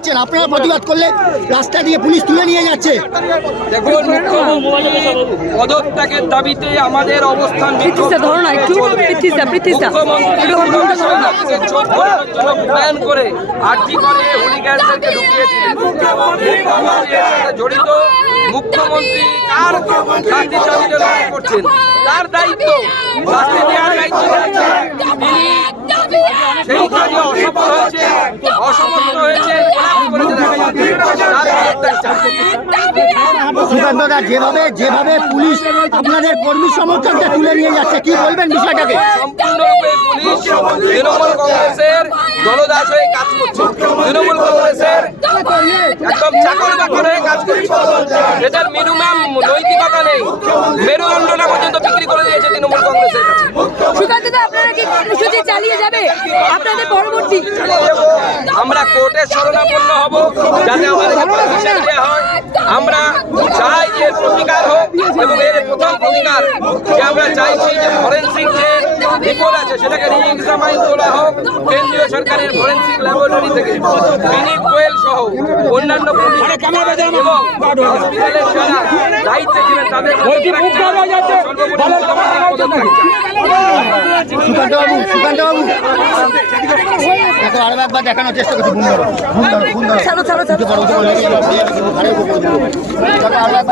করছেন আপনারা প্রতিবাদ করলে রাস্তা দিয়ে পুলিশ তুলে নিয়ে যাচ্ছে দেখুন মুখ্যমন্ত্রী পদত্যাগের দাবিতে আমাদের অবস্থান প্ল্যান করে আর্জি করে ঢুকিয়েছিলেন জড়িত মুখ্যমন্ত্রী কার শাস্তি দাবিতে লড়াই করছেন তার দায়িত্ব শাস্তি দেওয়ার দায়িত্ব। সেই কাজে অসফল হয়েছে অসমর্থ হয়েছে collapse করেছে দেখা যাচ্ছে। তার পদত্যাগ চাই। সুকান্ত দা যেভাবে যেভাবে পুলিশ আপনাদের কর্মী সমর্থককে তুলে নিয়ে যাচ্ছে কি বলবেন বিষয়টাকে সম্পূর্ণরূপে পুলিশ তৃণমূল কংগ্রেসের দলদাস হয়ে কাজ করছে তৃণমূল কংগ্রেসের একদম চাকর বাকর হয়ে কাজ করছে এদের মিনিমাম নৈতিকতা নেই মেরুদণ্ডটা পর্যন্ত বিক্রি করে দিয়েছে তৃণমূল কংগ্রেসের কাছে সুকান্ত আপনারা কি আপনাদের পরবর্তী আমরা কোর্টে শরণাপন্ন হব যাতে আমাদের বিচার দেওয়া হয়। আমরা চাই যে প্রতিকার হোক এবং এর প্রথম প্রতিকার যে আমরা চাইছি যে ফরেন্সিক যে রিপোর্ট আছে সেটাকে রিএক্সামাইন তোলা হোক কেন্দ্রীয় সরকারের ফরেন্সিক ল্যাবরেটরি থেকে। বিনীত গোয়েল সহ অন্যান্য হসপিটালের যারা দায়িত্বে ছিলেন তাদের সর্বোপরি। সুকান্ত বাবু সুকান্ত বাবু দেখো আরও একবার দেখানোর চেষ্টা করছি ভুল ধরো ভুল ধরো ধরো।